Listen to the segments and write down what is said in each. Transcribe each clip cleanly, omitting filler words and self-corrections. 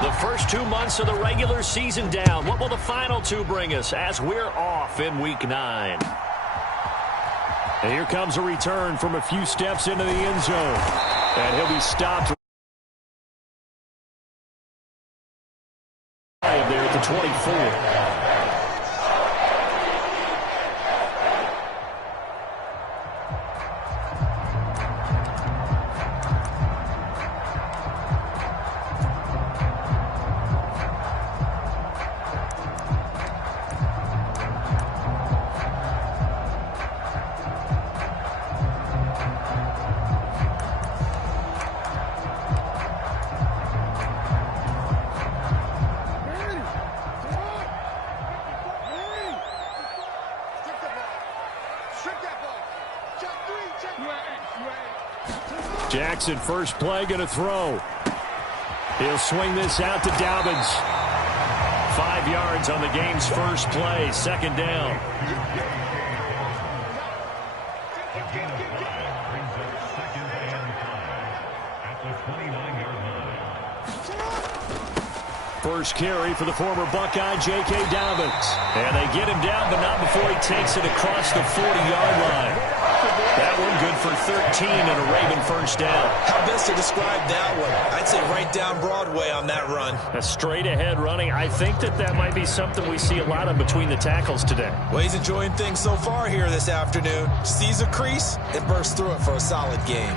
The first 2 months of the regular season down. What will the final two bring us as we're off in Week 9? And here comes a return from a few steps into the end zone. And he'll be stopped right there at the 24. Jackson, first play, going to throw. He'll swing this out to Dobbins. 5 yards on the game's first play, second down. First carry for the former Buckeye, J.K. Dobbins. And they get him down, but not before he takes it across the 40-yard line. That one good for 13 and a Raven first down. How best to describe that one? I'd say right down Broadway on that run. A straight-ahead running. I think that might be something we see a lot of between the tackles today. Well, he's enjoying things so far here this afternoon. Sees a crease, it bursts through it for a solid game.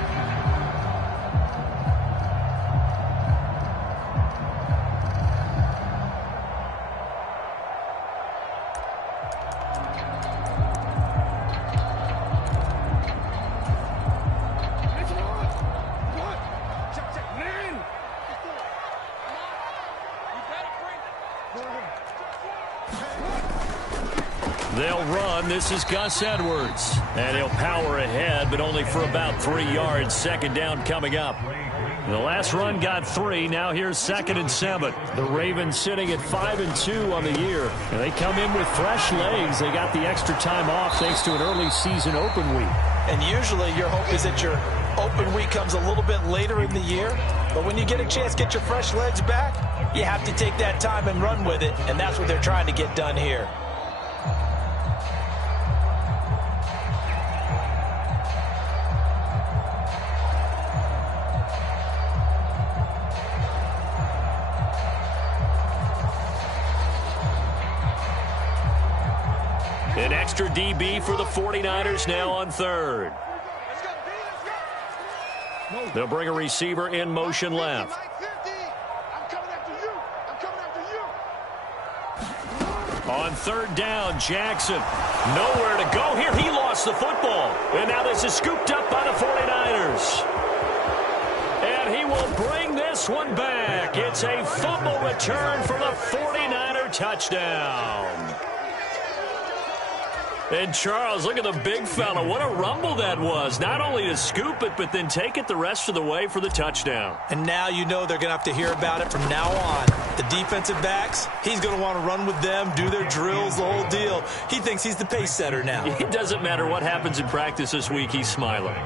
They'll run. This is Gus Edwards. And he'll power ahead, but only for about 3 yards. Second down coming up. The last run got 3. Now here's 2nd and 7. The Ravens sitting at 5-2 on the year. And they come in with fresh legs. They got the extra time off thanks to an early season open week. And usually your hope is that your open week comes a little bit later in the year. But when you get a chance to get your fresh legs back, you have to take that time and run with it. And that's what they're trying to get done here. An extra DB for the 49ers now on third. They'll bring a receiver in motion left. On third down, Jackson. Nowhere to go here. He lost the football. And now this is scooped up by the 49ers. And he will bring this one back. It's a fumble return for the 49er touchdown. And Charles, look at the big fella. What a rumble that was. Not only to scoop it, but then take it the rest of the way for the touchdown. And now you know they're going to have to hear about it from now on. The defensive backs, he's going to want to run with them, do their drills, the whole deal. He thinks he's the pace setter now. It doesn't matter what happens in practice this week. He's smiling.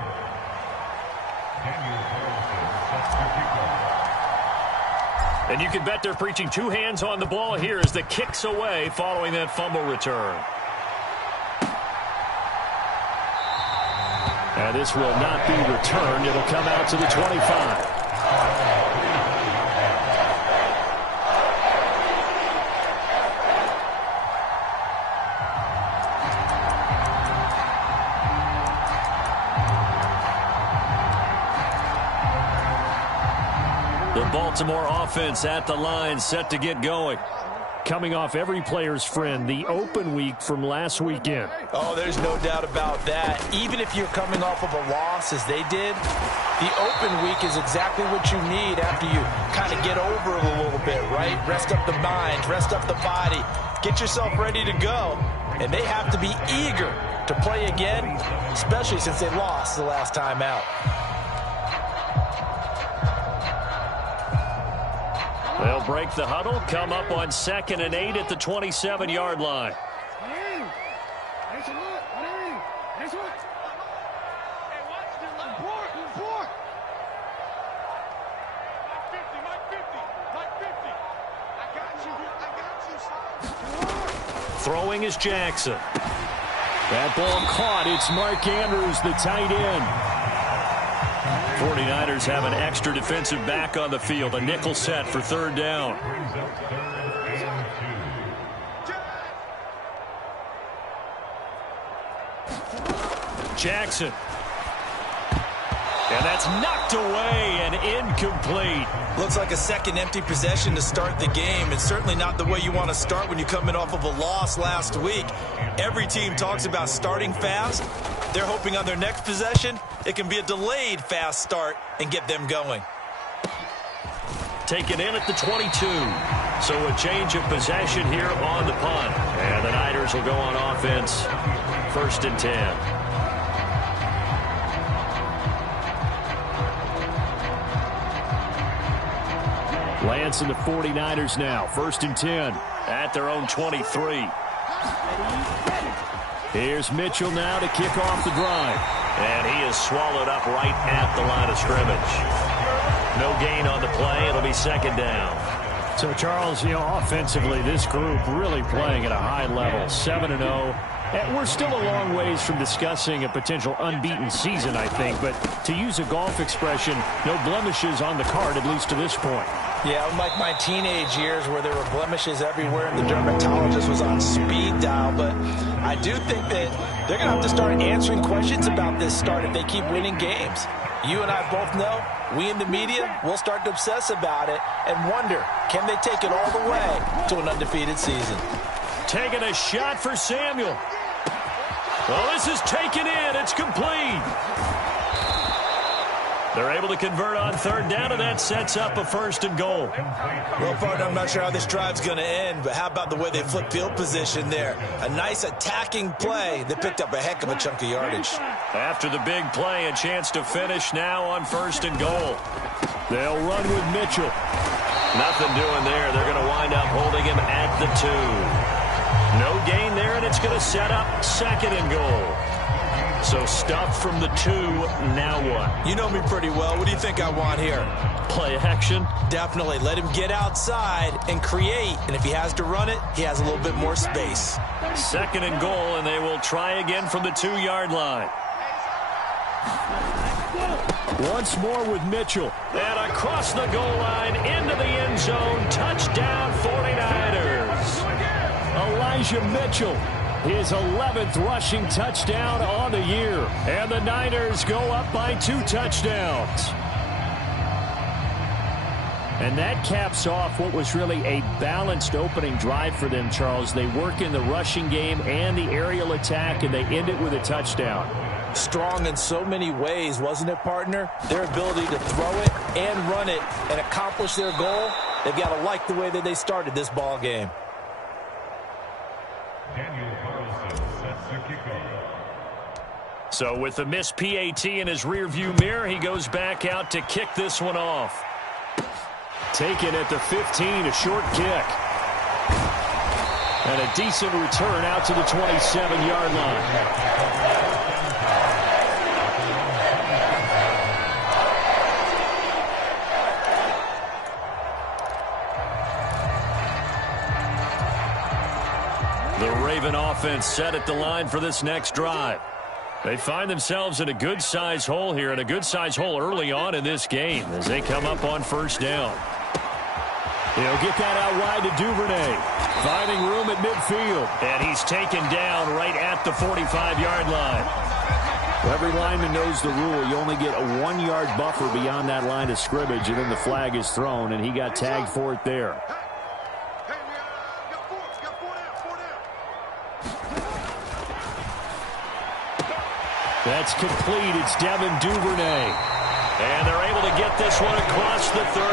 And you can bet they're preaching 2 hands on the ball here as the kick's away following that fumble return. And this will not be returned. It'll come out to the 25. The Baltimore offense at the line, set to get going. Coming off every player's friend, the open week from last weekend. Oh, there's no doubt about that. Even if you're coming off of a loss as they did, the open week is exactly what you need after you kind of get over it a little bit, right? Rest up the mind, rest up the body, get yourself ready to go. And they have to be eager to play again, especially since they lost the last time out. They'll break the huddle, come up on 2nd and 8 at the 27-yard line. Throwing is Jackson. That ball caught. It's Mark Andrews, the tight end. 49ers have an extra defensive back on the field. A nickel set for third down. Jackson. And that's knocked away and incomplete. Looks like a second empty possession to start the game. It's certainly not the way you want to start when you're coming off of a loss last week. Every team talks about starting fast. They're hoping on their next possession, it can be a delayed fast start and get them going. Taken in at the 22. So a change of possession here on the punt. And the Niners will go on offense. 1st and 10. Lance and the 49ers now. 1st and 10. At their own 23. Here's Mitchell now to kick off the drive. And he is swallowed up right at the line of scrimmage. No gain on the play. It'll be 2nd down. So, Charles, offensively, this group really playing at a high level. 7-0. And we're still a long ways from discussing a potential unbeaten season, I think. But to use a golf expression, no blemishes on the card, at least to this point. Yeah, unlike my teenage years where there were blemishes everywhere and the dermatologist was on speed dial. But I do think that they're going to have to start answering questions about this start if they keep winning games. You and I both know, we in the media will start to obsess about it and wonder, can they take it all the way to an undefeated season? Taking a shot for Samuel. Well, this is taken in. It's complete. They're able to convert on 3rd down, and that sets up a 1st and goal. Well, partner, I'm not sure how this drive's going to end, but how about the way they flip field position there? A nice attacking play that picked up a heck of a chunk of yardage. After the big play, a chance to finish now on 1st and goal. They'll run with Mitchell. Nothing doing there. They're going to wind up holding him at the 2. No gain there, and it's going to set up 2nd and goal. So stuff from the 2, now what? You know me pretty well. What do you think I want here? Play action? Definitely. Let him get outside and create. And if he has to run it, he has a little bit more space. 2nd and goal, and they will try again from the 2-yard line. Once more with Mitchell. And across the goal line, into the end zone. Touchdown, 49ers. Elijah Mitchell. His 11th rushing touchdown on the year. And the Niners go up by 2 touchdowns. And that caps off what was really a balanced opening drive for them, Charles. They work in the rushing game and the aerial attack, and they end it with a touchdown. Strong in so many ways, wasn't it, partner? Their ability to throw it and run it and accomplish their goal, they've got to like the way that they started this ball game. So with the missed PAT in his rearview mirror, he goes back out to kick this one off. Taken at the 15, a short kick. And a decent return out to the 27-yard line. The Raven offense set at the line for this next drive. They find themselves in a good-sized hole here, and a good-sized hole early on in this game as they come up on 1st down. He'll get that out wide to Duvernay, finding room at midfield. And he's taken down right at the 45-yard line. Every lineman knows the rule. You only get a 1-yard buffer beyond that line of scrimmage, and then the flag is thrown, and he got tagged for it there. That's complete. It's Devin Duvernay. And they're able to get this one across the 35.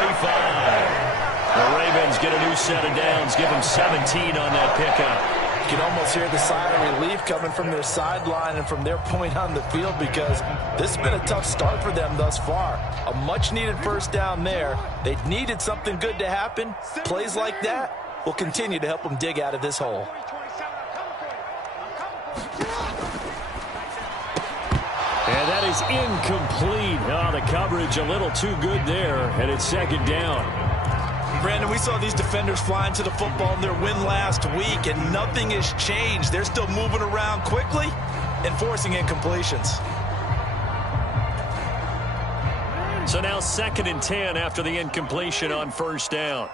The Ravens get a new set of downs. Give them 17 on that pickup. You can almost hear the sigh of relief coming from their sideline and from their point on the field, because this has been a tough start for them thus far. A much-needed 1st down there. They needed something good to happen. Plays like that will continue to help them dig out of this hole. And that is incomplete. Oh, the coverage a little too good there, and it's 2nd down. Brandon, we saw these defenders flying to the football in their win last week, and nothing has changed. They're still moving around quickly and forcing incompletions. So now 2nd and 10 after the incompletion on first down.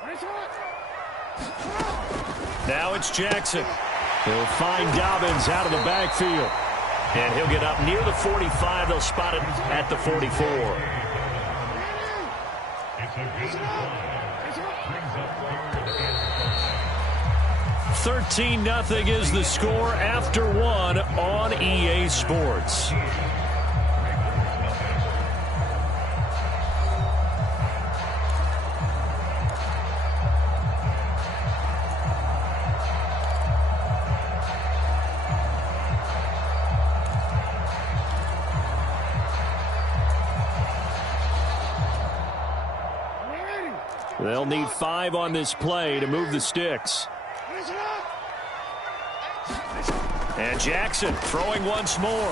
Now it's Jackson. He'll find Dobbins out of the backfield. And he'll get up near the 45. They'll spot it at the 44. 13-0 is the score after 1 on EA Sports. They'll need 5 on this play to move the sticks. And Jackson throwing once more.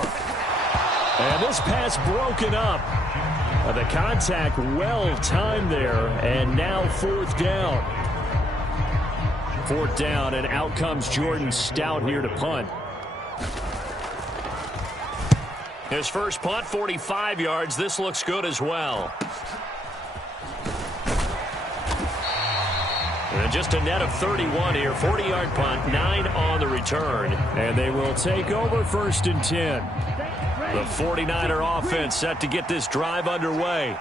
And this pass broken up. The contact well timed there. And now 4th down. 4th down, and out comes Jordan Stout here to punt. His first punt, 45 yards. This looks good as well. And just a net of 31 here. 40-yard punt, 9 on the return. And they will take over 1st and 10. The 49er offense set to get this drive underway.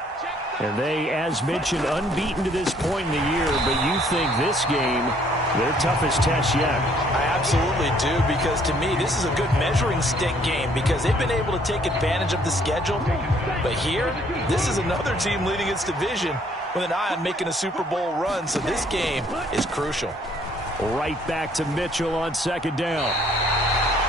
And they, as mentioned, unbeaten to this point in the year. But you think this game, their toughest test yet? I absolutely do, because to me, this is a good measuring stick game because they've been able to take advantage of the schedule. But here, this is another team leading its division with an eye on making a Super Bowl run, so this game is crucial. Right back to Mitchell on 2nd down.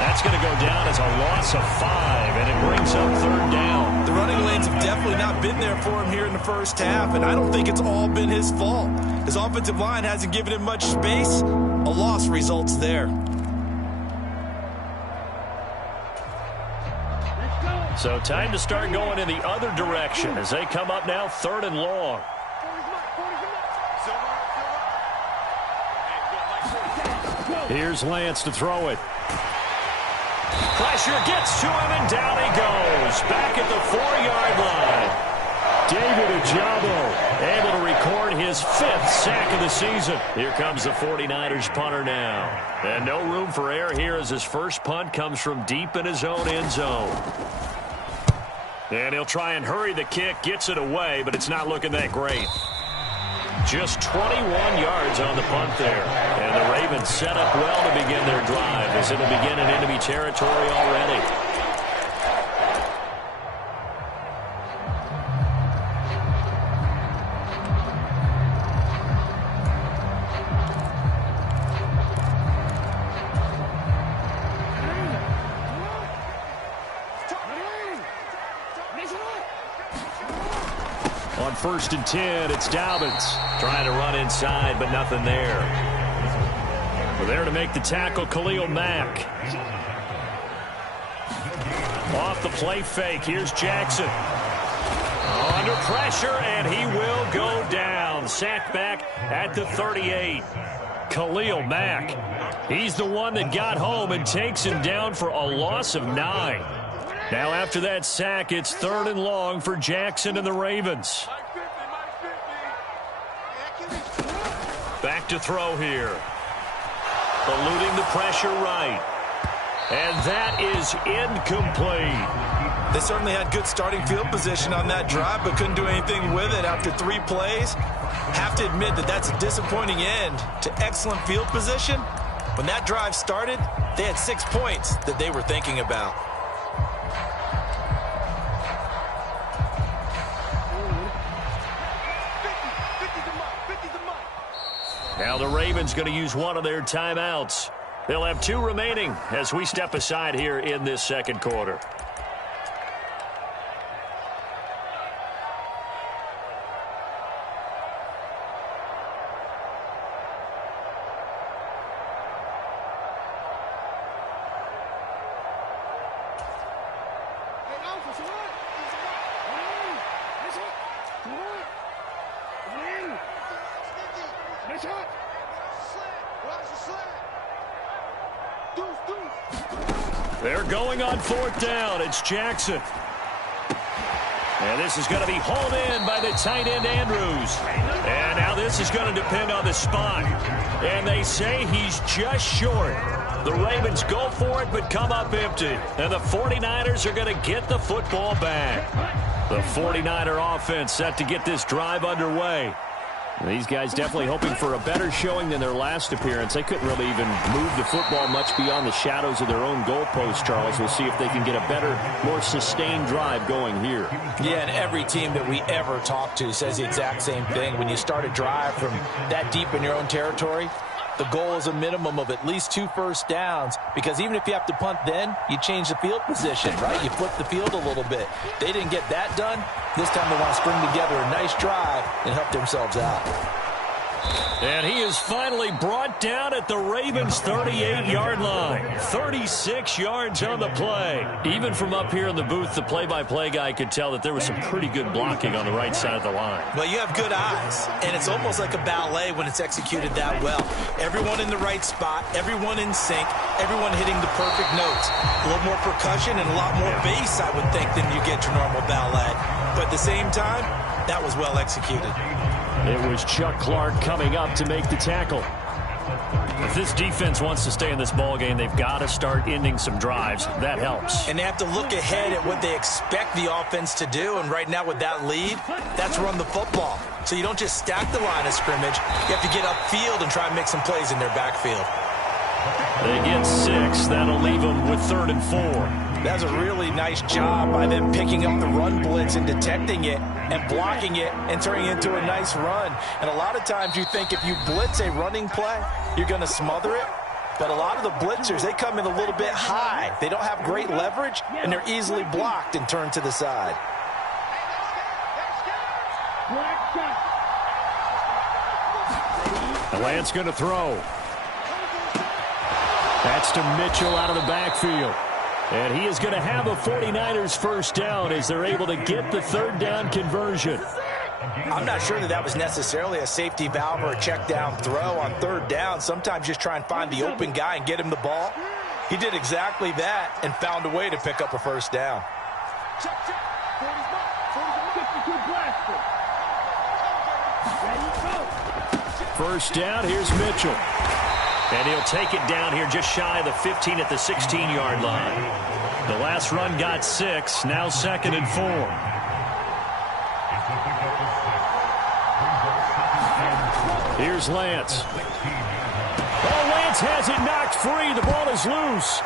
That's going to go down as a loss of 5, and it brings up 3rd down. The running lanes have definitely not been there for him here in the first half, and I don't think it's all been his fault. His offensive line hasn't given him much space. A loss results there. So time to start going in the other direction as they come up now 3rd and long. Here's Lance to throw it. Pressure gets to him, and down he goes. Back at the 4-yard line. David Ojabo able to record his 5th sack of the season. Here comes the 49ers punter now. And no room for error here as his first punt comes from deep in his own end zone. And he'll try and hurry the kick, gets it away, but it's not looking that great. Just 21 yards on the punt there. And the Ravens set up well to begin their drive as it'll begin in enemy territory already. On 1st and 10, it's Dobbins. Trying to run inside, but nothing there. Well, there to make the tackle, Khalil Mack. Off the play fake, here's Jackson. Under pressure, and he will go down. Sacked back at the 38. Khalil Mack. He's the one that got home and takes him down for a loss of 9. Now after that sack, it's 3rd and long for Jackson and the Ravens. Back to throw here. Eluding the pressure right. And that is incomplete. They certainly had good starting field position on that drive, but couldn't do anything with it after 3 plays. Have to admit that that's a disappointing end to excellent field position. When that drive started, they had 6 points that they were thinking about. Now the Ravens going to use one of their timeouts. They'll have 2 remaining as we step aside here in this 2nd quarter. They're going on 4th down. It's Jackson. And this is going to be hauled in by the tight end, Andrews. And now this is going to depend on the spot. And they say he's just short. The Ravens go for it, but come up empty. And the 49ers are going to get the football back. The 49er offense set to get this drive underway. These guys definitely hoping for a better showing than their last appearance. They couldn't really even move the football much beyond the shadows of their own goalpost, Charles. We'll see if they can get a better, more sustained drive going here. Yeah, and every team that we ever talk to says the exact same thing. When you start a drive from that deep in your own territory, the goal is a minimum of at least 2 first downs, because even if you have to punt then, you change the field position, right? You flip the field a little bit. They didn't get that done. This time they want to string together a nice drive and help themselves out. And he is finally brought down at the Ravens' 38-yard line. 36 yards on the play. Even from up here in the booth, the play-by-play guy could tell that there was some pretty good blocking on the right side of the line. Well, you have good eyes, and it's almost like a ballet when it's executed that well. Everyone in the right spot, everyone in sync, everyone hitting the perfect notes. A little more percussion and a lot more bass, I would think, than you get your normal ballet. But at the same time, that was well executed. It was Chuck Clark coming up to make the tackle. If this defense wants to stay in this ballgame, they've got to start ending some drives. That helps. And they have to look ahead at what they expect the offense to do. And right now with that lead, that's run the football. So you don't just stack the line of scrimmage. You have to get upfield and try and make some plays in their backfield. They get 6. That'll leave them with 3rd and 4. That's a really nice job by them picking up the run blitz and detecting it and blocking it and turning it into a nice run. And a lot of times you think if you blitz a running play, you're going to smother it. But a lot of the blitzers, they come in a little bit high. They don't have great leverage, and they're easily blocked and turned to the side. The Lance going to throw. That's to Mitchell out of the backfield. And he is going to have a 49ers first down as they're able to get the 3rd down conversion. I'm not sure that was necessarily a safety valve or a check down throw on 3rd down. Sometimes just try and find the open guy and get him the ball. He did exactly that and found a way to pick up a first down. First down, here's Mitchell. And he'll take it down here just shy of the 15 at the 16-yard line. The last run got 6, now 2nd and 4. Here's Lance. Oh, Lance has it knocked free. The ball is loose.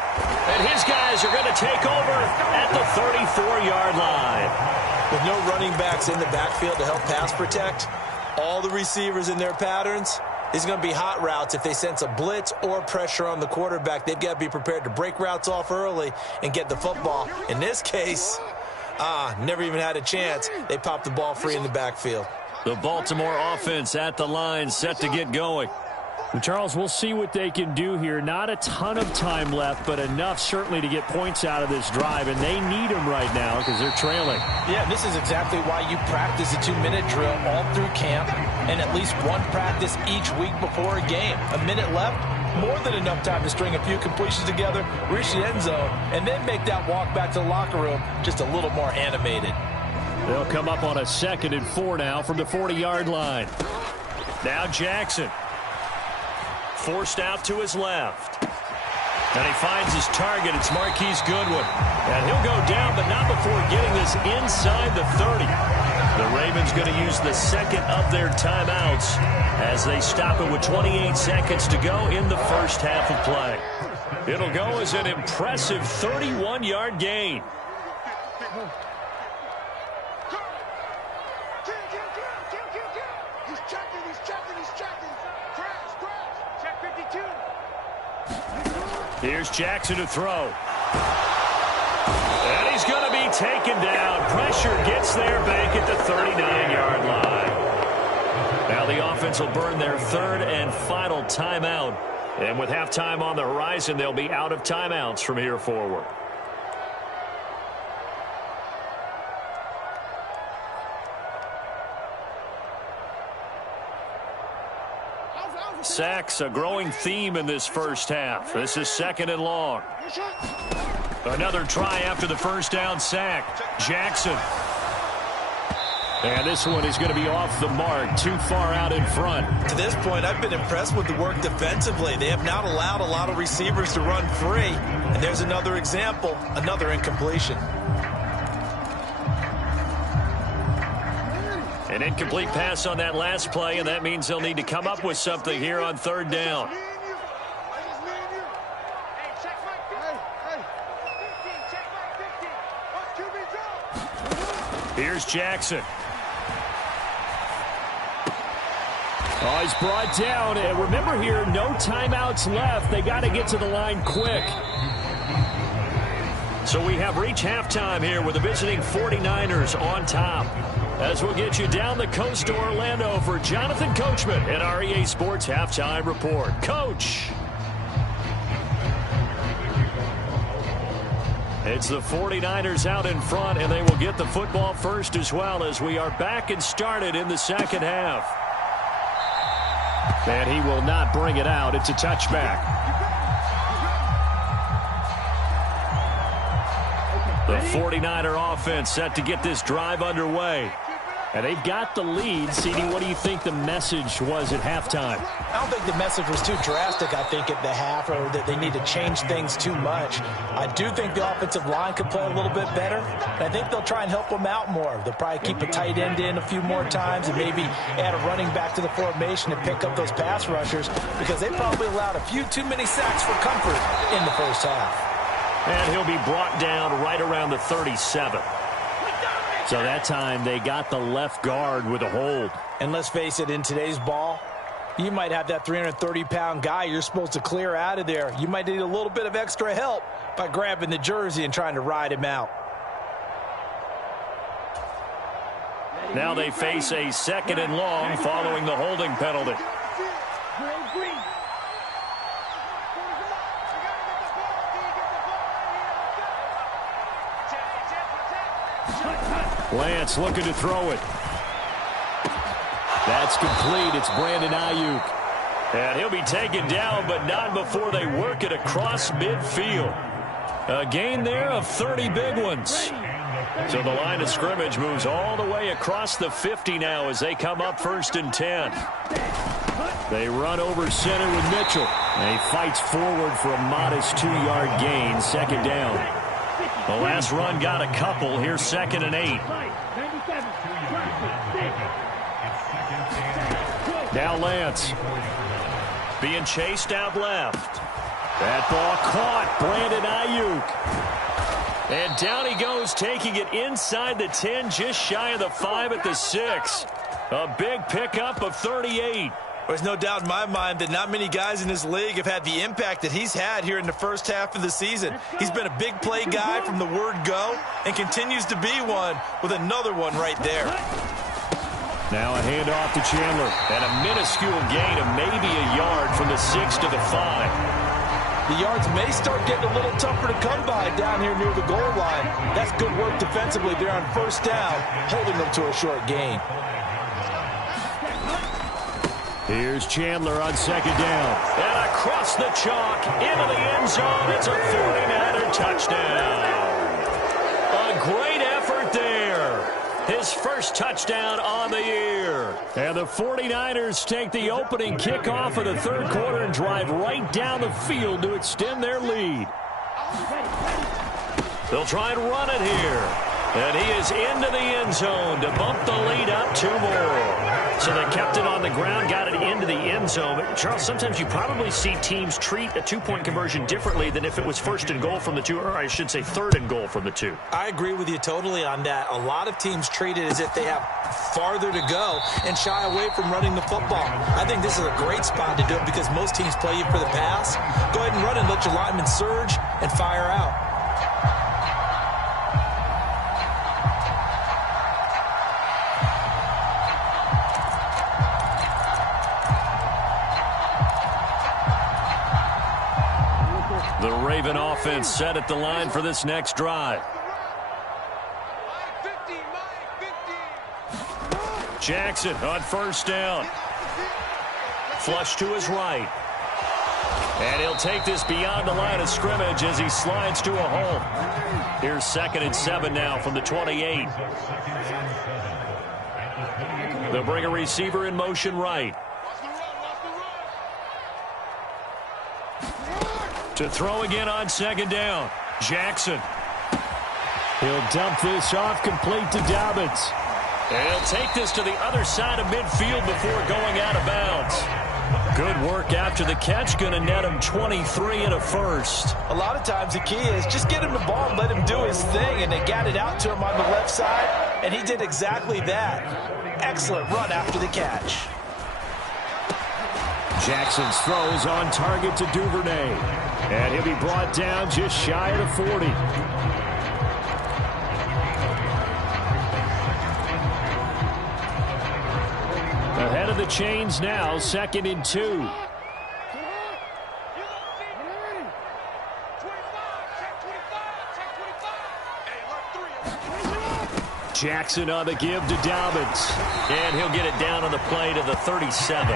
And his guys are going to take over at the 34-yard line. With no running backs in the backfield to help pass protect, all the receivers in their patterns, it's going to be hot routes. If they sense a blitz or pressure on the quarterback, they've got to be prepared to break routes off early and get the football. In this case, never even had a chance. They popped the ball free in the backfield. The Baltimore offense at the line, set to get going. Charles, we'll see what they can do here. Not a ton of time left, but enough certainly to get points out of this drive, and they need them right now because they're trailing. Yeah, this is exactly why you practice a 2-minute drill all through camp and at least one practice each week before a game. A minute left, more than enough time to string a few completions together, reach the end zone, and then make that walk back to the locker room just a little more animated. They'll come up on a 2nd and 4 now from the 40-yard line. Now Jackson. Forced out to his left. And he finds his target. It's Marquise Goodwin. And he'll go down, but not before getting this inside the 30. The Ravens going to use the 2nd of their timeouts as they stop it with 28 seconds to go in the first half of play. It'll go as an impressive 31-yard gain. Here's Jackson to throw. And he's going to be taken down. Pressure gets there back at the 39-yard line. Now the offense will burn their 3rd and final timeout. And with halftime on the horizon, they'll be out of timeouts from here forward. Sacks, a growing theme in this first half. This is 2nd and long. Another try after the first down sack. Jackson. And this one is going to be off the mark, too far out in front. To this point, I've been impressed with the work defensively. They have not allowed a lot of receivers to run free. And there's another example, another incompletion. An incomplete pass on that last play, and that means they'll need to come up with something here on 3rd down. Here's Jackson. Oh, he's brought down. And remember here, no timeouts left. They got to get to the line quick. So we have reached halftime here with the visiting 49ers on top. As we'll get you down the coast to Orlando for Jonathan Coachman at our EA Sports Halftime Report. Coach. It's the 49ers out in front, and they will get the football first as well as we are back and started in the second half. And he will not bring it out. It's a touchback. The 49er offense set to get this drive underway. And they've got the lead. CD, what do you think the message was at halftime? I don't think the message was too drastic, I think, at the half, or that they need to change things too much. I do think the offensive line could play a little bit better, and I think they'll try and help them out more. They'll probably keep a tight end in a few more times and maybe add a running back to the formation to pick up those pass rushers, because they probably allowed a few too many sacks for comfort in the first half. And he'll be brought down right around the 37. So that time they got the left guard with a hold. And let's face it, in today's ball, you might have that 330-pound guy you're supposed to clear out of there. You might need a little bit of extra help by grabbing the jersey and trying to ride him out. Now they face a 2nd and long following the holding penalty. Lance looking to throw it. That's complete. It's Brandon Ayuk. And he'll be taken down, but not before they work it across midfield. A gain there of 30 big ones. So the line of scrimmage moves all the way across the 50 now as they come up 1st and 10. They run over center with Mitchell. And he fights forward for a modest 2-yard gain, 2nd down. The last run got a couple. Here's 2nd and 8. Now Lance. Being chased out left. That ball caught. Brandon Ayuk. And down he goes, taking it inside the 10, just shy of the 5 at the 6. A big pickup of 38. There's no doubt in my mind that not many guys in this league have had the impact that he's had here in the first half of the season. He's been a big play guy from the word go and continues to be one with another one right there. Now a handoff to Chandler. And a minuscule gain of maybe a yard from the 6 to the 5. The yards may start getting a little tougher to come by down here near the goal line. That's good work defensively there on 1st down, holding them to a short gain. Here's Chandler on 2nd down. And across the chalk, into the end zone. It's a 49er touchdown. A great effort there. His first touchdown on the year. And the 49ers take the opening kickoff of the 3rd quarter and drive right down the field to extend their lead. They'll try and run it here. And he is into the end zone to bump the lead up 2 more. So they kept it on the ground, got it into the end zone. But Charles, sometimes you probably see teams treat a 2-point conversion differently than if it was 1st and goal from the 2, or I should say 3rd and goal from the 2. I agree with you totally on that. A lot of teams treat it as if they have farther to go and shy away from running the football. I think this is a great spot to do it because most teams play you for the pass. Go ahead and run and let your linemen surge and fire out. The Raven offense set at the line for this next drive. Jackson on 1st down. Flush to his right. And he'll take this beyond the line of scrimmage as he slides to a hole. Here's 2nd and 7 now from the 28. They'll bring a receiver in motion right. To throw again on 2nd down. Jackson. He'll dump this off complete to Dobbins. And he'll take this to the other side of midfield before going out of bounds. Good work after the catch. Going to net him 23 and a first. A lot of times the key is just get him the ball and let him do his thing. And they got it out to him on the left side. And he did exactly that. Excellent run after the catch. Jackson's throw is on target to Duvernay. And he'll be brought down just shy of the 40. Ahead of the chains now, 2nd and 2. Jackson on the give to Dobbins. And he'll get it down on the play to the 37.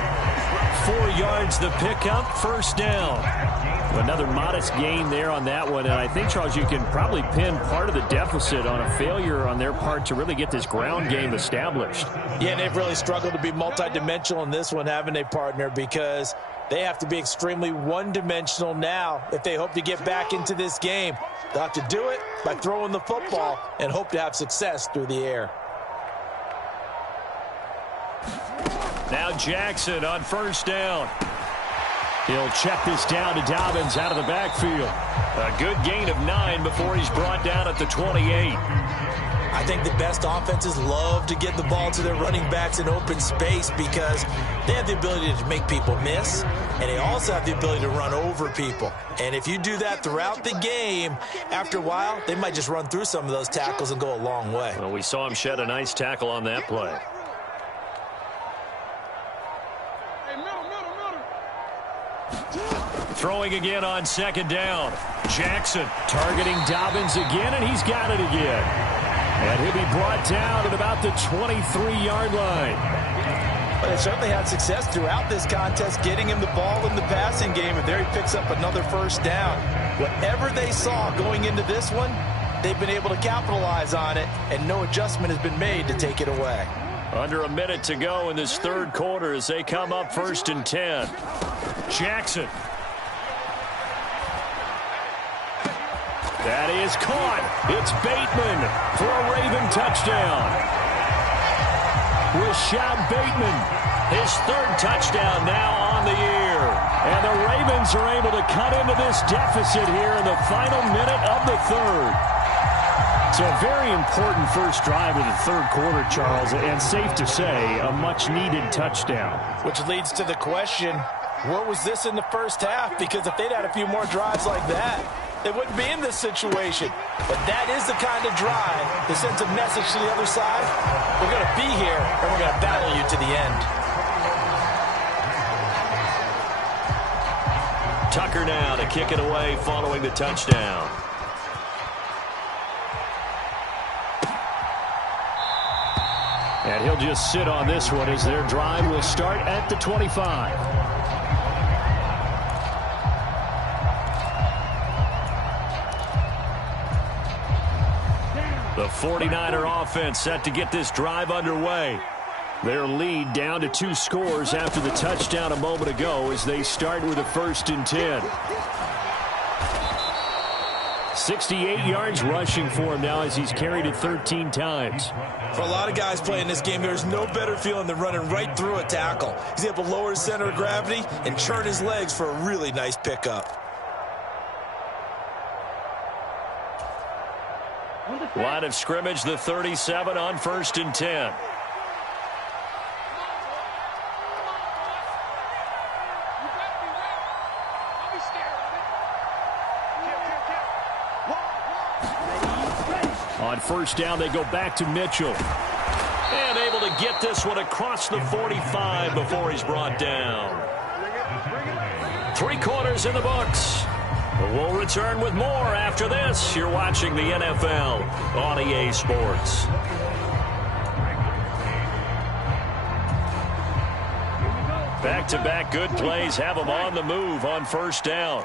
4 yards the pickup, 1st down. Another modest gain there on that one. And I think, Charles, you can probably pin part of the deficit on a failure on their part to really get this ground game established. Yeah, and they've really struggled to be multidimensional in this one, haven't they, partner? Because they have to be extremely one-dimensional now if they hope to get back into this game. They'll have to do it by throwing the football and hope to have success through the air. Now Jackson on 1st down. He'll check this down to Dobbins out of the backfield. A good gain of 9 before he's brought down at the 28. I think the best offenses love to get the ball to their running backs in open space because they have the ability to make people miss, and they also have the ability to run over people. And if you do that throughout the game, after a while, they might just run through some of those tackles and go a long way. Well, we saw him shed a nice tackle on that play. Throwing again on 2nd down. Jackson targeting Dobbins again, and he's got it again. And he'll be brought down at about the 23-yard line. But they certainly had success throughout this contest getting him the ball in the passing game, and there he picks up another 1st down. Whatever they saw going into this one, they've been able to capitalize on it, and no adjustment has been made to take it away. Under a minute to go in this 3rd quarter as they come up 1st and 10. Jackson. That is caught. It's Bateman for a Raven touchdown. Rashad Bateman, his 3rd touchdown now on the year. And the Ravens are able to cut into this deficit here in the final minute of the 3rd. So a very important first drive of the 3rd quarter, Charles, and safe to say, a much-needed touchdown. Which leads to the question, what was this in the first half? Because if they'd had a few more drives like that, they wouldn't be in this situation. But that is the kind of drive that sends a message to the other side. We're going to be here, and we're going to battle you to the end. Tucker now to kick it away following the touchdown. And he'll just sit on this one as their drive will start at the 25. The 49er offense set to get this drive underway. Their lead down to 2 scores after the touchdown a moment ago as they start with a 1st and 10. 68 yards rushing for him now as he's carried it 13 times. For a lot of guys playing this game, there's no better feeling than running right through a tackle. He's able to lower his center of gravity and churn his legs for a really nice pickup. Line of scrimmage, the 37 on 1st and 10. On 1st down, they go back to Mitchell. And able to get this one across the 45 before he's brought down. 3 quarters in the books. We'll return with more after this. You're watching the NFL on EA Sports. Back-to-back good plays have them on the move on first down.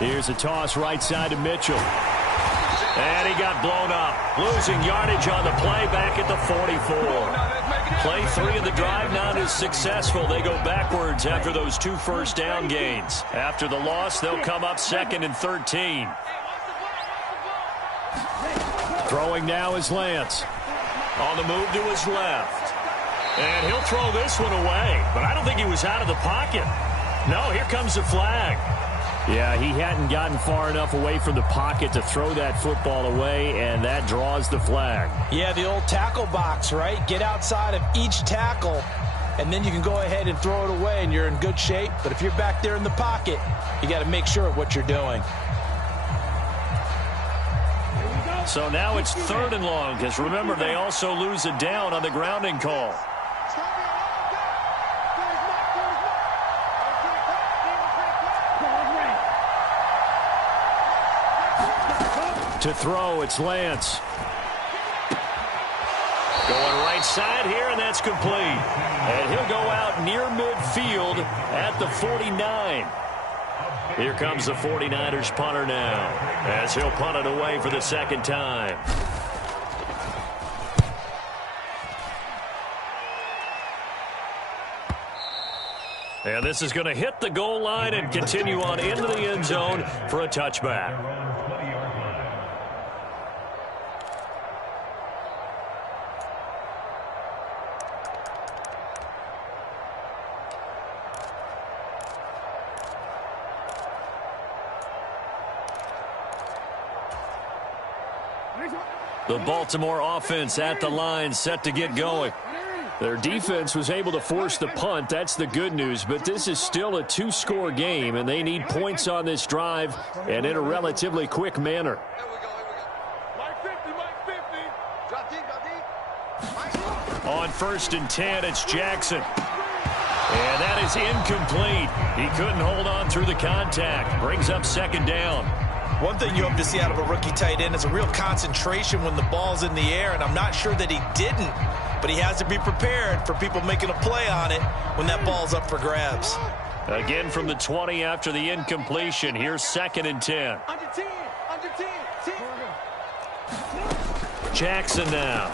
Here's a toss right side to Mitchell. And he got blown up. Losing yardage on the play back at the 44. Play 3 of the drive not as successful. They go backwards after those 2 first down gains. After the loss, they'll come up 2nd and 13. Throwing now is Lance. On the move to his left. And he'll throw this one away. But I don't think he was out of the pocket. No, here comes the flag. Yeah, he hadn't gotten far enough away from the pocket to throw that football away, and that draws the flag. Yeah, the old tackle box, right? Get outside of each tackle, and then you can go ahead and throw it away, and you're in good shape. But if you're back there in the pocket, you got to make sure of what you're doing. So now it's 3rd and long, because remember, they also lose a down on the grounding call. To throw, it's Lance. Going right side here, and that's complete. And he'll go out near midfield at the 49. Here comes the 49ers punter now, as he'll punt it away for the 2nd time. And this is going to hit the goal line and continue on into the end zone for a touchback. The Baltimore offense at the line, set to get going. Their defense was able to force the punt. That's the good news. But this is still a 2-score game, and they need points on this drive and in a relatively quick manner. On 1st and 10, it's Jackson. And that is incomplete. He couldn't hold on through the contact. Brings up 2nd down. One thing you hope to see out of a rookie tight end is a real concentration when the ball's in the air, and I'm not sure that he didn't, but he has to be prepared for people making a play on it when that ball's up for grabs. Again from the 20 after the incompletion. Here's 2nd and 10. Jackson now.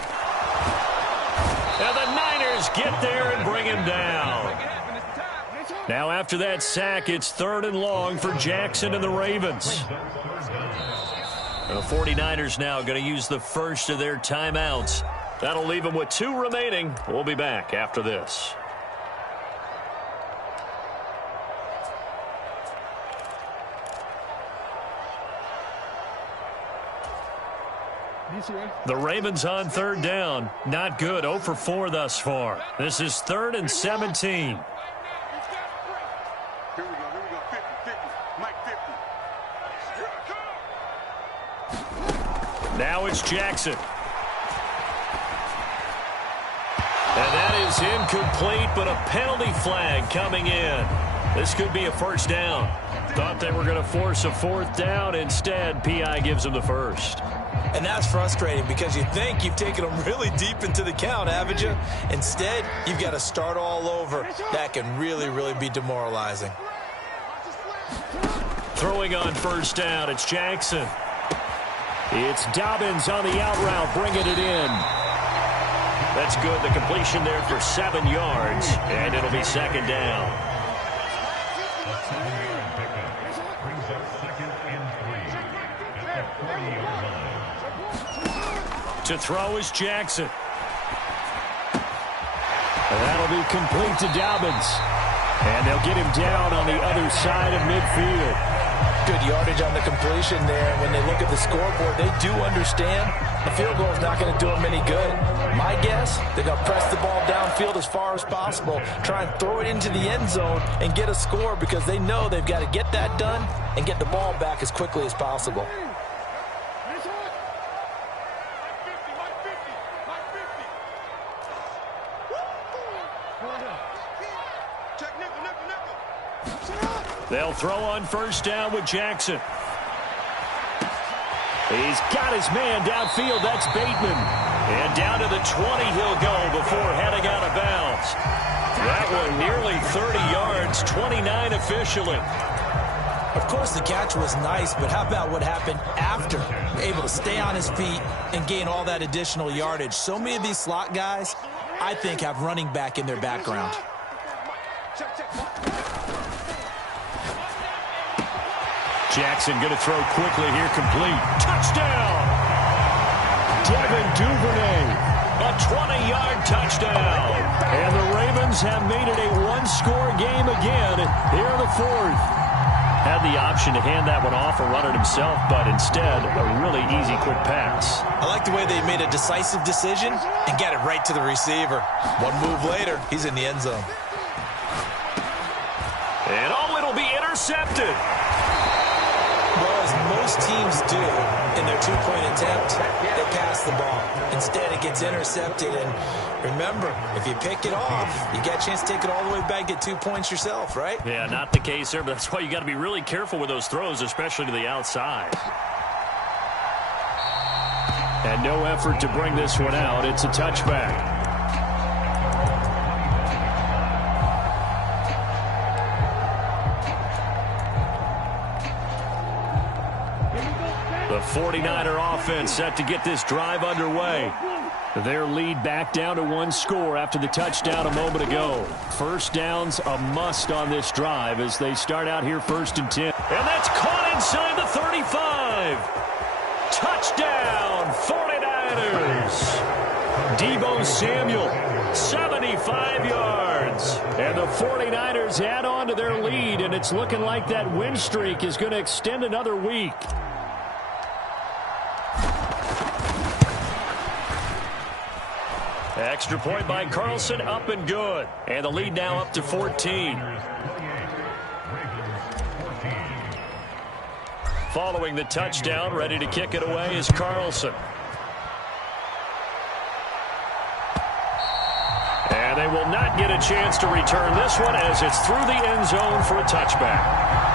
And the Niners get there and bring him down. Now after that sack, it's 3rd and long for Jackson and the Ravens. The 49ers now going to use the first of their timeouts. That'll leave them with 2 remaining. We'll be back after this. The Ravens on 3rd down. Not good. 0 for 4 thus far. This is 3rd and 17. Now it's Jackson. And that is incomplete, but a penalty flag coming in. This could be a 1st down. Thought they were going to force a 4th down. Instead, P.I. gives them the 1st. And that's frustrating because you think you've taken them really deep into the count, haven't you? Instead, you've got to start all over. That can really, really be demoralizing. Throwing on 1st down, it's Jackson. It's Dobbins on the out route, bringing it in. That's good. The completion there for 7 yards, and it'll be 2nd down. To throw is Jackson. And that'll be complete to Dobbins. And they'll get him down on the other side of midfield. Good yardage on the completion there. When they look at the scoreboard, they do understand the field goal is not going to do them any good. My guess, they're going to press the ball downfield as far as possible, try and throw it into the end zone and get a score because they know they've got to get that done and get the ball back as quickly as possible. They'll throw on 1st down with Jackson. He's got his man downfield. That's Bateman. And down to the 20 he'll go before heading out of bounds. officially. Of course, the catch was nice, but how about what happened after? Able to stay on his feet and gain all that additional yardage. So many of these slot guys, I think, have running back in their background. Jackson going to throw quickly here, complete. Touchdown! Devin Duvernay, a 20-yard touchdown. And the Ravens have made it a one-score game again here in the fourth. Had the option to hand that one off or run it himself, but instead, a really easy, quick pass. I like the way they made a decisive decision and got it right to the receiver. One move later, he's in the end zone. And it'll be intercepted. Well, as most teams do in their two-point attempt, they pass the ball. Instead, it gets intercepted. And remember, if you pick it off, you get a chance to take it all the way back, get 2 points yourself, right? Yeah, not the case there, but that's why you got to be really careful with those throws, especially to the outside. And no effort to bring this one out. It's a touchback. The 49er offense set to get this drive underway. Their lead back down to one score after the touchdown a moment ago. First down's a must on this drive as they start out here 1st and 10. And that's caught inside the 35. Touchdown, 49ers. Deebo Samuel, 75 yards. And the 49ers add on to their lead, and it's looking like that win streak is going to extend another week. Extra point by Carlson, up and good. And the lead now up to 14. Following the touchdown, ready to kick it away is Carlson. And they will not get a chance to return this one as it's through the end zone for a touchback.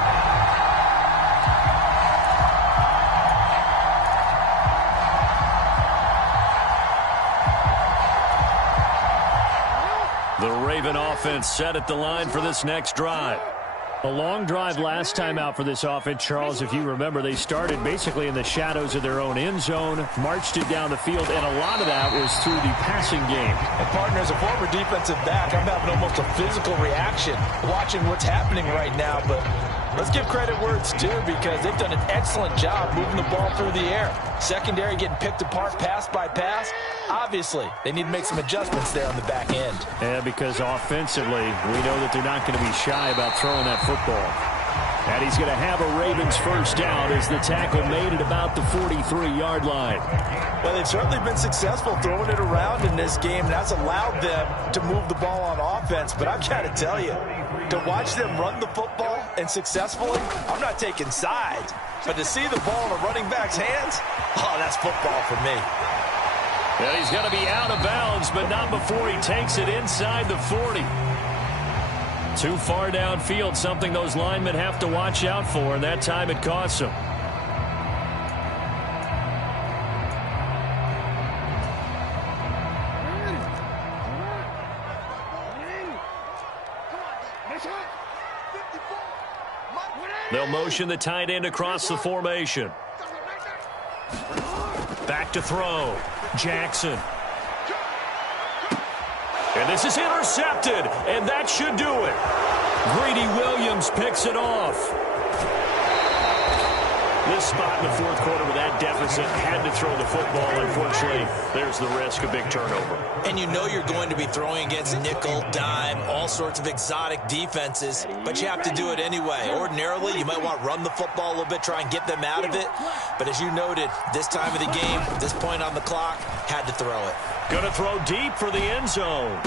The Raven offense set at the line for this next drive. A long drive last time out for this offense, Charles. If you remember, they started basically in the shadows of their own end zone, marched it down the field, and a lot of that was through the passing game. And partner, as a former defensive back, I'm having almost a physical reaction watching what's happening right now. But let's give credit where it's due because they've done an excellent job moving the ball through the air. Secondary getting picked apart pass by pass. Obviously, they need to make some adjustments there on the back end. Yeah, because offensively, we know that they're not going to be shy about throwing that football. And he's going to have a Ravens first down as the tackle made at about the 43-yard line. Well, they've certainly been successful throwing it around in this game, and that's allowed them to move the ball on offense. But I've got to tell you, to watch them run the football and successfully, I'm not taking sides. But to see the ball in a running back's hands, oh, that's football for me. Well, he's going to be out of bounds, but not before he takes it inside the 40. Too far downfield, something those linemen have to watch out for, and that time it costs them. They'll motion the tight end across the formation. Back to throw. Jackson. And this is intercepted, and that should do it. Greedy Williams picks it off. This spot in the fourth quarter with that deficit, had to throw the football. Unfortunately, there's the risk of big turnover. And you know you're going to be throwing against nickel, dime, all sorts of exotic defenses, but you have to do it anyway. Ordinarily, you might want to run the football a little bit, try and get them out of it. But as you noted, this time of the game, this point on the clock, had to throw it. Going to throw deep for the end zone.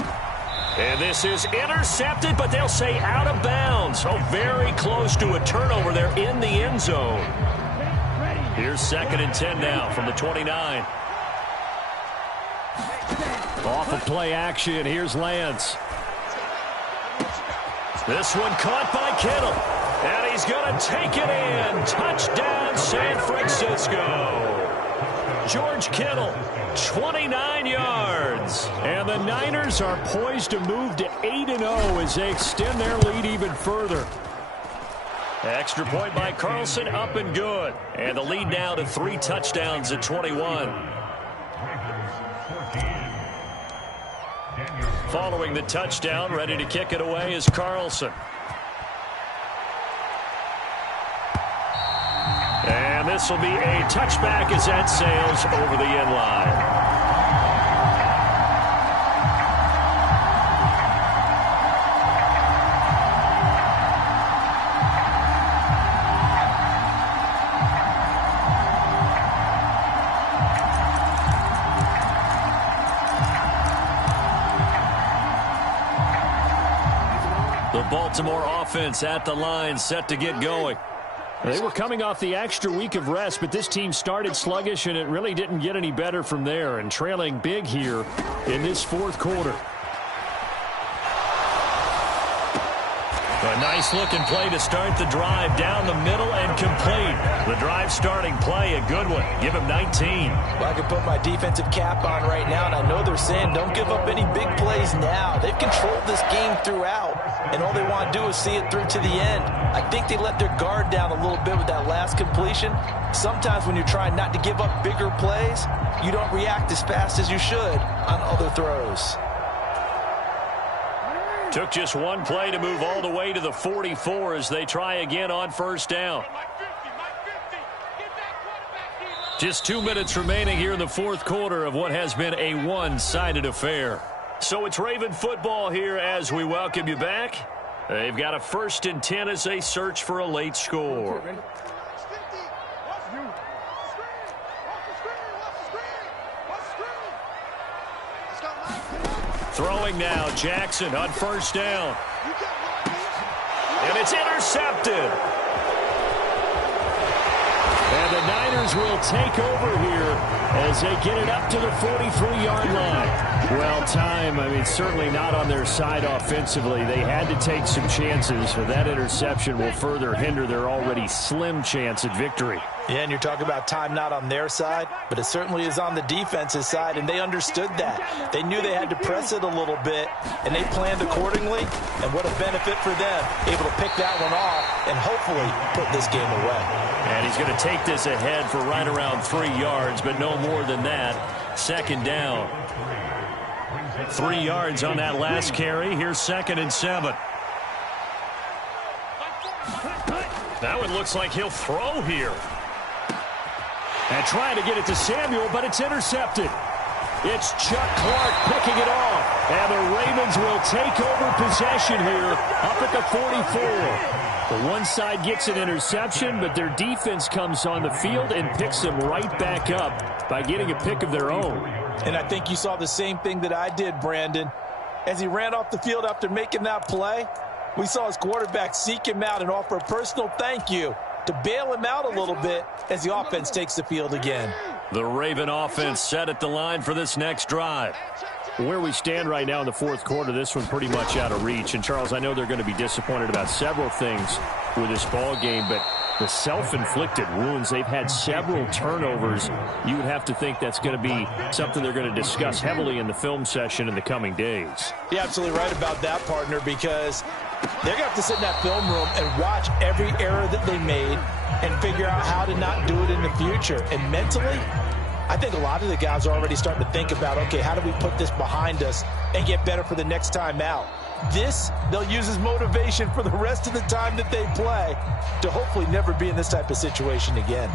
And this is intercepted, but they'll say out of bounds. Oh, very close to a turnover there in the end zone. Here's 2nd and 10 now from the 29. Off of play action, here's Lance. This one caught by Kittle. And he's going to take it in. Touchdown, San Francisco. George Kittle, 29 yards. And the Niners are poised to move to 8-0 as they extend their lead even further. Extra point by Carlson, up and good. And the lead now to 3 touchdowns at 21. Following the touchdown, ready to kick it away is Carlson. And this will be a touchback as that sails over the end line. The Baltimore offense at the line, set to get going. They were coming off the extra week of rest, but this team started sluggish, and it really didn't get any better from there, and trailing big here in this fourth quarter. A nice-looking play to start the drive down the middle and complete. The drive starting play, a good one. Give him 19. Well, I can put my defensive cap on right now, and I know they're saying don't give up any big plays now. They've controlled this game throughout, and all they want to do is see it through to the end. I think they let their guard down a little bit with that last completion. Sometimes when you're trying not to give up bigger plays, you don't react as fast as you should on other throws. Took just one play to move all the way to the 44 as they try again on first down. Just 2 minutes remaining here in the fourth quarter of what has been a one-sided affair. So it's Raven football here as we welcome you back. They've got a 1st and 10 as they search for a late score. Throwing now, Jackson on first down. And it's intercepted. And the Niners will take over here as they get it up to the 43-yard line. Well, time, certainly not on their side offensively. They had to take some chances, for that interception will further hinder their already slim chance at victory. Yeah, and you're talking about time not on their side, but it certainly is on the defense's side, and they understood that. They knew they had to press it a little bit, and they planned accordingly, and what a benefit for them, able to pick that one off and hopefully put this game away. And he's going to take this ahead for right around 3 yards, but no more than that. 2nd down. 3 yards on that last carry. Here's 2nd and 7. That one looks like he'll throw here. And trying to get it to Samuel, but it's intercepted. It's Chuck Clark picking it off. And the Ravens will take over possession here up at the 44. The one side gets an interception, but their defense comes on the field and picks them right back up by getting a pick of their own. And I think you saw the same thing that I did, Brandon. As he ran off the field after making that play, we saw his quarterback seek him out and offer a personal thank you to bail him out a little bit as the offense takes the field again. The Raven offense set at the line for this next drive. Where we stand right now in the fourth quarter, this one pretty much out of reach. And, Charles, I know they're going to be disappointed about several things with this ball game, but the self-inflicted wounds, they've had several turnovers. You would have to think that's going to be something they're going to discuss heavily in the film session in the coming days. You're absolutely right about that, partner, because they're going to have to sit in that film room and watch every error that they made and figure out how to not do it in the future. And mentally, I think a lot of the guys are already starting to think about, okay, how do we put this behind us and get better for the next time out? This, they'll use as motivation for the rest of the time that they play to hopefully never be in this type of situation again.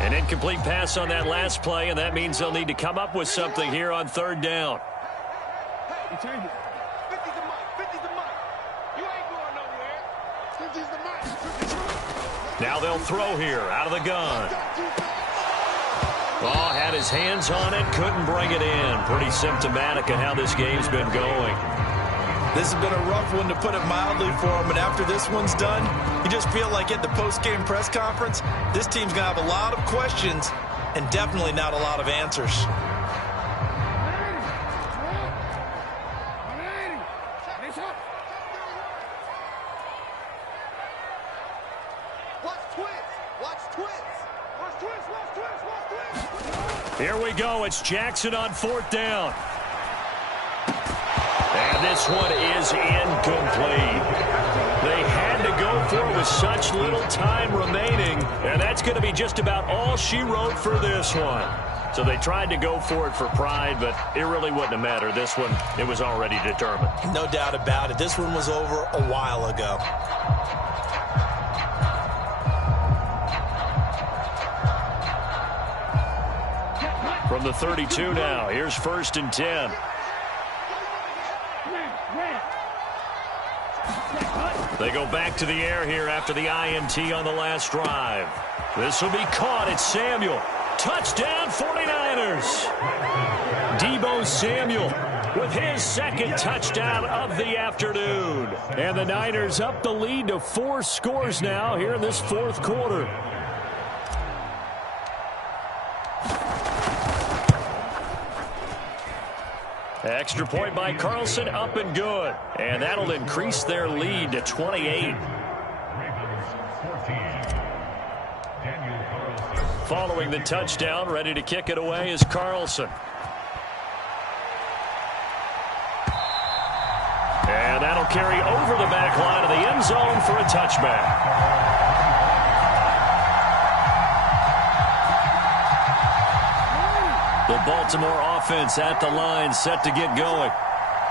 An incomplete pass on that last play, and that means they'll need to come up with something here on 3rd down. Now they'll throw here out of the gun. Oh, had his hands on it, couldn't bring it in. Pretty symptomatic of how this game's been going. This has been a rough one, to put it mildly, for him, and after this one's done, you just feel like at the post-game press conference, this team's going to have a lot of questions and definitely not a lot of answers. Here we go. It's Jackson on 4th down. And this one is incomplete. They had to go for it with such little time remaining, and that's going to be just about all she wrote for this one. So they tried to go for it for pride, but it really wouldn't have mattered. This one, it was already determined. No doubt about it. This one was over a while ago. From the 32 now, here's 1st and 10. They go back to the air here after the INT on the last drive. This will be caught. It's Samuel. Touchdown, 49ers. Deebo Samuel with his second touchdown of the afternoon. And the Niners up the lead to 4 scores now here in this 4th quarter. Extra point by Carlson, up and good. And that'll increase their lead to 28. Following the touchdown, ready to kick it away is Carlson. And that'll carry over the back line of the end zone for a touchback. The Baltimore offense at the line, set to get going.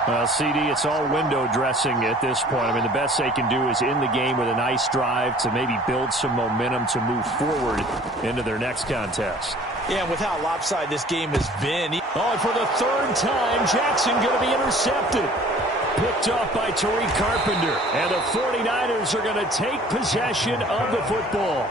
Well, CD, it's all window dressing at this point. I mean, the best they can do is end the game with a nice drive to maybe build some momentum to move forward into their next contest. Yeah, and with how lopsided this game has been. Oh, and for the 3rd time, Jackson going to be intercepted. Picked off by Tariq Carpenter. And the 49ers are going to take possession of the football.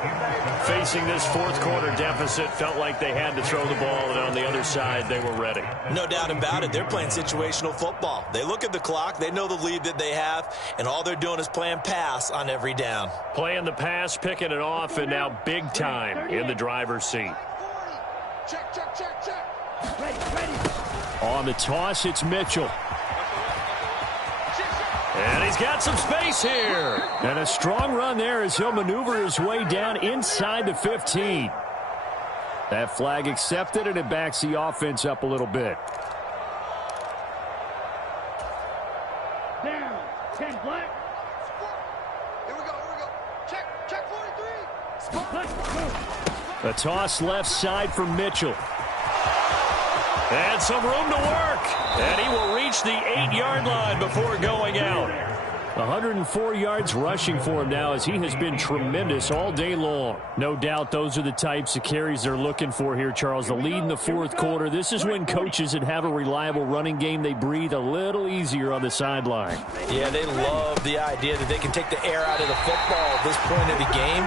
Facing this 4th quarter deficit, felt like they had to throw the ball, and on the other side, they were ready. No doubt about it. They're playing situational football. They look at the clock, they know the lead that they have, and all they're doing is playing pass on every down. Playing the pass, picking it off, and now big time in the driver's seat. Check, check, check, check. Ready. On the toss, it's Mitchell. And he's got some space here. And a strong run there as he'll maneuver his way down inside the 15. That flag accepted, and it backs the offense up a little bit. Down. 10 black. Here we go. Check 43. A toss left side for Mitchell. And some room to work. And he will reach the 8-yard line before going out. 104 yards rushing for him now as he has been tremendous all day long. No doubt those are the types of carries they're looking for here, Charles. The lead in the 4th quarter. This is when coaches that have a reliable running game, they breathe a little easier on the sideline. Yeah, they love the idea that they can take the air out of the football at this point of the game.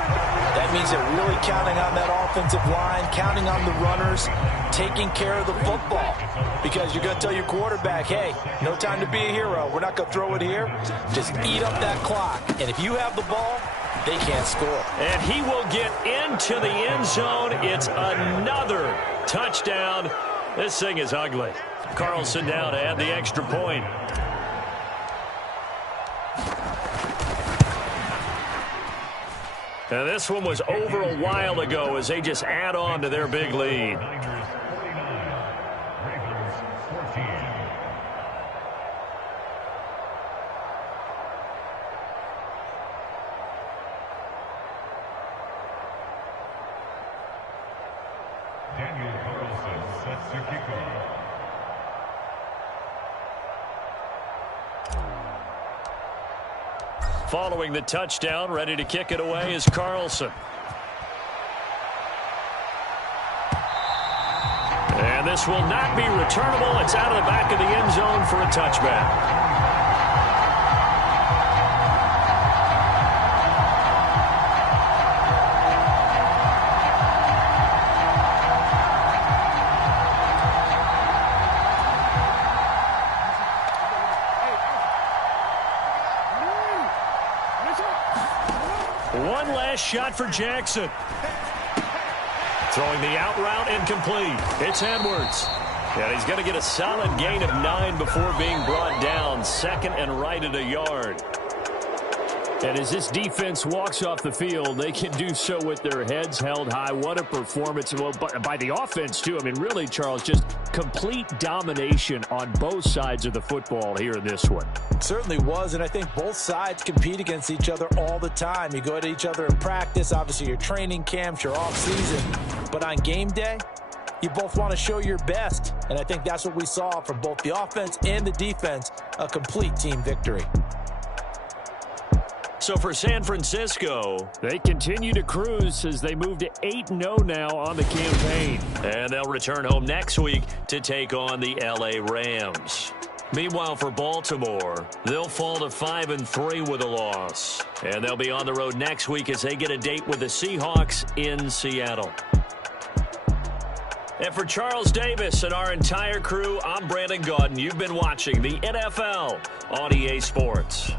That means they're really counting on that offensive line, counting on the runners, taking care of the football. Because you're going to tell your quarterback, hey, no time to be a hero. We're not going to throw it here. Just eat up that clock. And if you have the ball, they can't score. And he will get into the end zone. It's another touchdown. This thing is ugly. Carlson now to add the extra point. Now this one was over a while ago as they just add on to their big lead. Following the touchdown, ready to kick it away is Carlson. And this will not be returnable. It's out of the back of the end zone for a touchback. One last shot for Jackson. Throwing the out route incomplete. It's Edwards. And he's going to get a solid gain of 9 before being brought down. 2nd and right at a yard. And as this defense walks off the field, they can do so with their heads held high. What a performance. Well, by the offense, too. I mean, really, Charles, just complete domination on both sides of the football here in this one. Certainly was, and I think both sides compete against each other all the time. You go at each other in practice, obviously your training camps, your off-season. But on game day, you both want to show your best. And I think that's what we saw from both the offense and the defense, a complete team victory. So for San Francisco, they continue to cruise as they move to 8-0 now on the campaign. And they'll return home next week to take on the LA Rams. Meanwhile, for Baltimore, they'll fall to 5-3 with a loss. And they'll be on the road next week as they get a date with the Seahawks in Seattle. And for Charles Davis and our entire crew, I'm Brandon Gaudin. You've been watching the NFL on EA Sports.